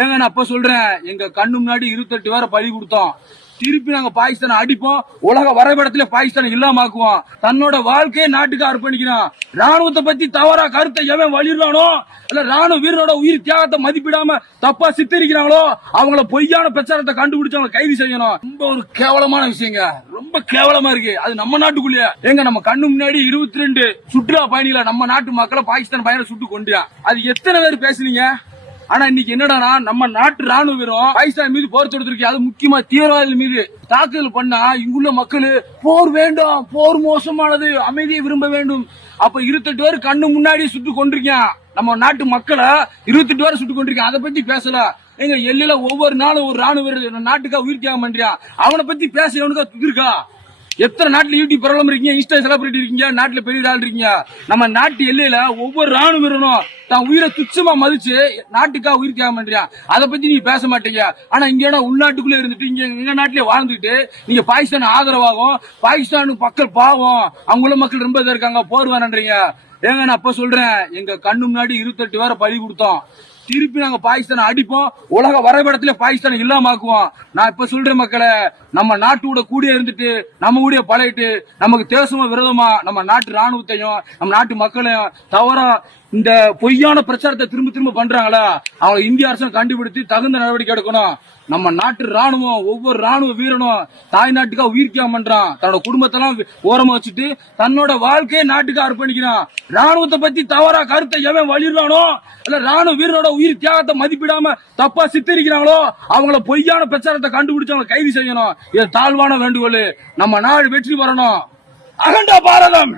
ஏங்க நான் அப்ப சொல்றேன், எங்க கண்ணு முன்னாடி 28 பேரை பலி கொடுத்தோம். திருப்பி நாங்க பாகிஸ்தானை அடிப்போம், உலக வரைபடத்துல பாகிஸ்தானை இல்லாமக்குவோம். தன்னோட வாழ்க்கையை நாட்டுக்கு அர்ப்பணிக்கிறான். ராணுவத்தை பத்தி தவறா கருத்தை எவன் வலியுறானோ, இல்ல ராணுவ வீரனோட உயிர் தியாகத்தை மதிப்பிடாம தப்பா சித்தரிக்கிறாங்களோ அவங்கள பொய்யான பிரச்சாரத்தை கண்டுபிடிச்சு அவங்களை கைது செய்யணும். ரொம்ப ஒரு கேவலமான விஷயங்க, ரொம்ப கேவலமா இருக்கு. அது நம்ம நாட்டுக்குள்ளே எங்க நம்ம கண்ணு முன்னாடி 22 சுற்றுலா பயணிகளை நம்ம நாட்டு மக்களை பாகிஸ்தான் பயணம் சுட்டு கொண்டியா. அது எத்தனை பேர் பேசுனீங்க? ஆனா இன்னைக்கு என்னடானா நம்ம நாட்டு ராணுவ வீரம் பாகிஸ்தான் மீது போர் தொடுத்திருக்கு. அது முக்கியமா தீவிரவாதிகள் மீது தாக்குதல் பண்ணா இங்குள்ள மக்கள் போர் வேண்டாம், போர் மோசமானது, அமைதியை விரும்ப வேண்டும். அப்ப 28 பேர் கண்ணு முன்னாடி சுட்டு கொண்டிருக்கான். நம்ம நாட்டு மக்களை 28 பேர் சுட்டு கொண்டிருக்கான். அதை பத்தி பேசல. எங்க எல்லையில ஒவ்வொரு நாளும் ஒரு ராணுவ வீரர் நாட்டுக்கா உயிர் தியாகம் பண்றான். அவனை பத்தி பேசுறவனுக்கு இருக்கா? எத்தனை நாட்டுல யூடியூப் பிரபலம் இருக்கீங்க, இன்ஸ்டா செலிபிரிட்டி இருக்கீங்க, நாட்டுல பெரிய ஆள் இருக்கீங்க. நம்ம நாட்டு எல்லையில ஒவ்வொரு ராணுவ வீரனும் தான் உயிரை துச்சமா மதிச்சு நாட்டுக்காக உயிர் தியாகம் பண்றான். அதை பத்தி நீங்க பேச மாட்டீங்க. ஆனா இங்க உள்நாட்டுக்குள்ள இருந்துட்டு இங்க எங்க நாட்டிலே வாழ்ந்துட்டு நீங்க பாகிஸ்தான் ஆதரவாகும், பாகிஸ்தான் மக்கள் பாவம், அவங்கள மக்கள் ரொம்ப இதா இருக்காங்க, போர் வேணான்றீங்க. ஏங்க நான் அப்ப சொல்றேன், எங்க கண்ணு முன்னாடி 28 பேரை பலி கொடுத்தோம். திருப்பி நாங்க பாகிஸ்தானை அடிப்போம், உலக வரைபடத்துல பாகிஸ்தானை இல்லாமக்குவோம். நான் இப்ப சொல்றேன் மக்களே, நம்ம நாட்டோட கூடிய இருந்துட்டு நம்ம கூடிய பழகிட்டு நமக்கு தேசமா விரோதமா நம்ம நாட்டு ராணுவத்தையும் நம்ம நாட்டு மக்களையும் தவறா இந்த பொய்யான பிரச்சாரத்தை திரும்ப திரும்ப பண்றாங்களா, அவங்க இந்திய அரசு கண்டுபிடித்து தகுந்த நடவடிக்கை எடுக்கணும். நம்ம நாட்டு ராணுவம் ஒவ்வொரு ராணுவ வீரனும் தாய் நாட்டுக்காக உயிர் தியாகம் பண்றான். தன்னோட குடும்பத்தெல்லாம் ஓரமா வச்சுட்டு தன்னோட வாழ்க்கையை நாட்டுக்கு அர்ப்பணிக்கிறான். ராணுவத்தை பத்தி தவறா கருத்தை எவன் வலியுறானோ, இல்ல ராணுவ வீரனோட உயிர் தியாகத்தை மதிப்பிடாம தப்பா சித்தரிக்கிறாங்களோ அவங்கள பொய்யான பிரச்சாரத்தை கண்டுபிடிச்சு அவங்களை கைது செய்யணும். இது தாழ்வான வேண்டுகோள். நம்ம நாடு வெற்றி பெறணும். அகண்ட பாரதம்.